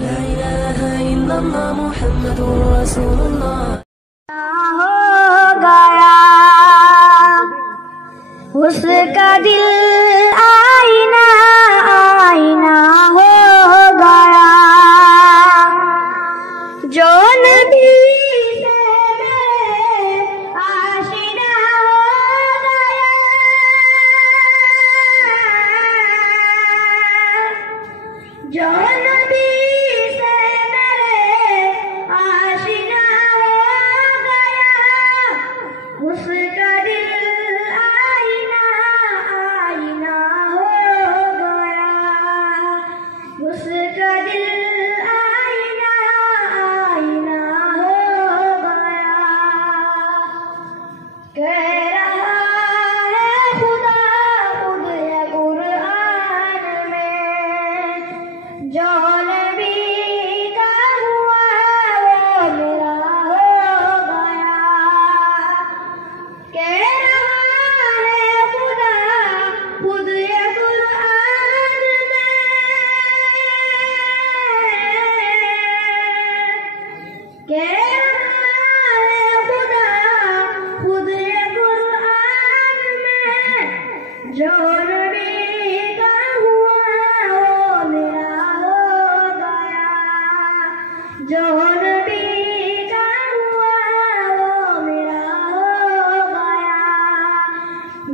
ला इलाहा इल्लल्लाह मुहम्मदुर रसूलुल्लाह। हो गया उसका दिल आईना आईना हो गया, जो नबी से आशिना हो गया, जो नबी से आशिना हो गया, उसका दिल आईना आईना हो गया, उसका दिल आईना आईना हो गया। कह रहा है खुदा खुद है कुरान में, जो नबी का हुआ वो मेरा हो गया। कह रहा है खुदा खुद है कुरान में, कह रहा है खुदा खुद है कुरान में, जो नबी का हुआ वो मेरा हो गया, जो नबी का हुआ वो मेरा हो गया,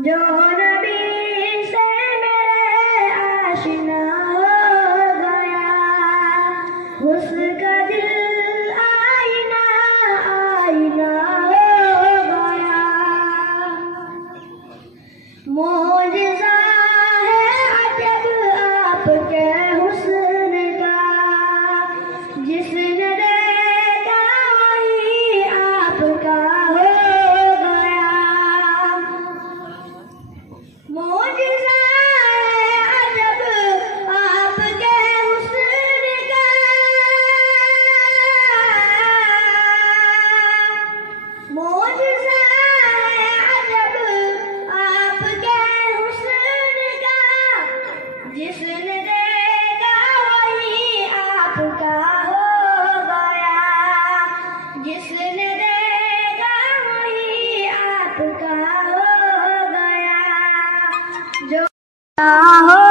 जो नबी से मेरे आशिना हो गया, उसका दिल आईना आईना हो गया। मौजिज़ा है अजब आपके हुस्न का, जिसने देखा वही आपका हो गया। मौजिज़ा है अजब आपके हुस्न का, मौजिज़ा है अजब आपके हुस्न का, जिसने देखा वही आपका हो गया, जिसने देखा वही आपका हो गया। जो हो